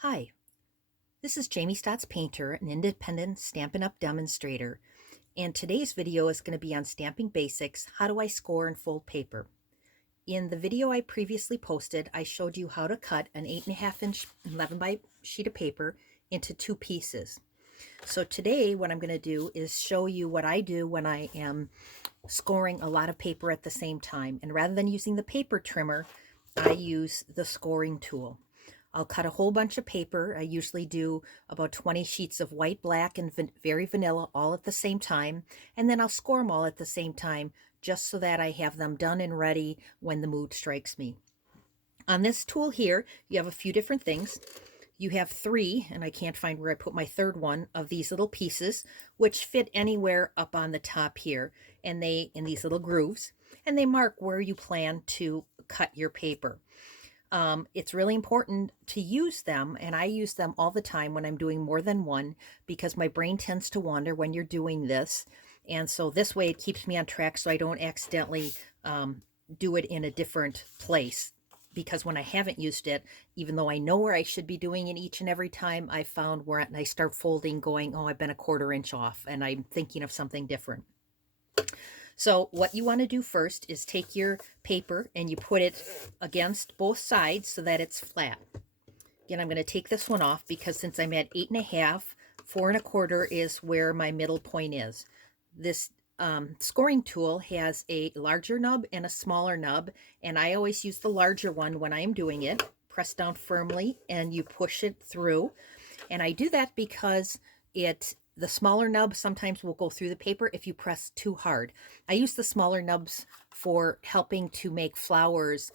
Hi, this is Jamie Statz-Paynter, an independent Stampin' Up! Demonstrator, and today's video is going to be on stamping basics. How do I score and fold paper? In the video I previously posted, I showed you how to cut an 8.5 inch 11 by sheet of paper into two pieces. So today what I'm going to do is show you what I do when I am scoring a lot of paper at the same time. And rather than using the paper trimmer, I use the scoring tool. I'll cut a whole bunch of paper. I usually do about 20 sheets of white, black, and very vanilla all at the same time. And then I'll score them all at the same time just so that I have them done and ready when the mood strikes me. On this tool here, you have a few different things. You have three, and I can't find where I put my third one, of these little pieces, which fit anywhere up on the top here, and they in these little grooves, and they mark where you plan to cut your paper. It's really important to use them, and I use them all the time when I'm doing more than one because my brain tends to wander when you're doing this. And so this way it keeps me on track so I don't accidentally do it in a different place. Because when I haven't used it, even though I know where I should be doing it each and every time, I found where I start folding going, oh, I've been a 1/4 inch off and I'm thinking of something different. So what you want to do first is take your paper and you put it against both sides so that it's flat. Again, I'm going to take this one off because since I'm at 8.5, 4 1/4 is where my middle point is. This scoring tool has a larger nub and a smaller nub, and I always use the larger one when I'm doing it. Press down firmly and you push it through. And I do that because the smaller nub sometimes will go through the paper if you press too hard. I use the smaller nubs for helping to make flowers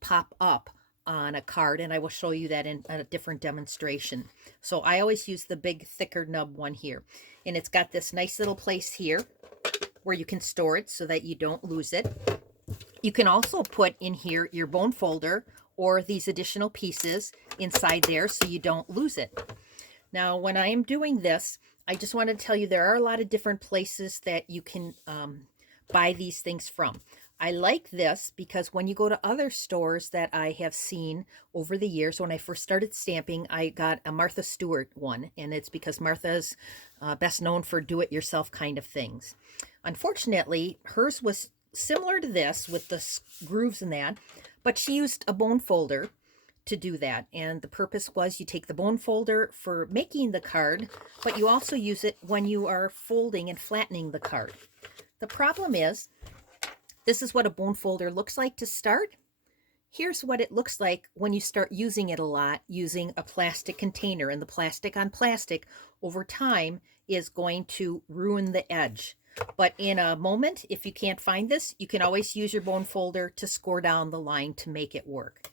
pop up on a card, and I will show you that in a different demonstration. So I always use the big, thicker nub one here. And it's got this nice little place here where you can store it so that you don't lose it. You can also put in here your bone folder or these additional pieces inside there so you don't lose it. Now, when I am doing this, I just want to tell you there are a lot of different places that you can buy these things from. I like this because when you go to other stores that I have seen over the years, when I first started stamping, I got a Martha Stewart one, and it's because Martha's best known for do-it-yourself kind of things. Unfortunately, hers was similar to this with the grooves and that, but she used a bone folder to do that. And the purpose was you take the bone folder for making the card, but you also use it when you are folding and flattening the card. The problem is, this is what a bone folder looks like to start. Here's what it looks like when you start using it a lot, using a plastic container. And the plastic on plastic over time is going to ruin the edge. But in a moment, if you can't find this, you can always use your bone folder to score down the line to make it work.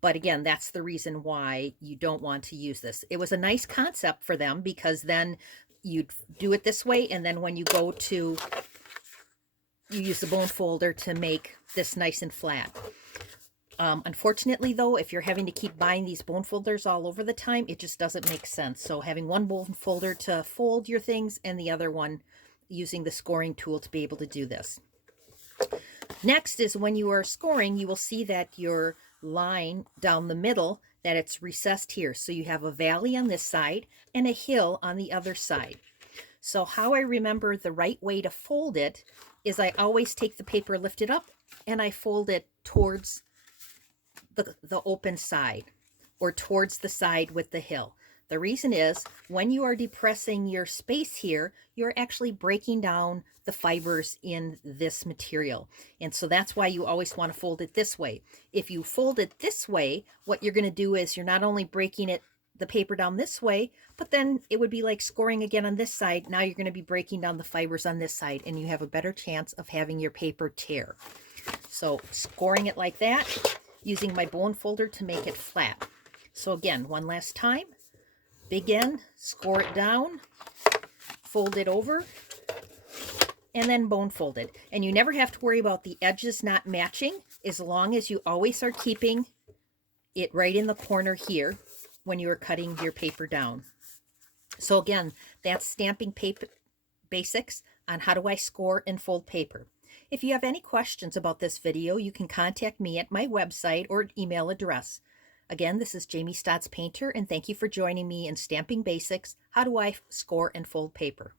But again, that's the reason why you don't want to use this. It was a nice concept for them because then you'd do it this way, and then when you go to, you use the bone folder to make this nice and flat. Unfortunately, though, if you're having to keep buying these bone folders all over the time, it just doesn't make sense. So having one bone folder to fold your things and the other one using the scoring tool to be able to do this. Next is when you are scoring, you will see that your line down the middle, that it's recessed here. So you have a valley on this side and a hill on the other side. So how I remember the right way to fold it is I always take the paper, lift it up, and I fold it towards the open side or towards the side with the hill. The reason is when you are depressing your space here, you're actually breaking down the fibers in this material. And so that's why you always want to fold it this way. If you fold it this way, what you're going to do is you're not only breaking the paper down this way, but then it would be like scoring again on this side. Now you're going to be breaking down the fibers on this side, and you have a better chance of having your paper tear. So scoring it like that, using my bone folder to make it flat. So again, one last time. Begin, score it down, fold it over, and then bone fold it. And you never have to worry about the edges not matching as long as you always are keeping it right in the corner here when you are cutting your paper down. So again, that's stamping paper basics on how do I score and fold paper. If you have any questions about this video, you can contact me at my website or email address. Again, this is Jamie Statz-Paynter, and thank you for joining me in Stamping Basics. How do I score and fold paper?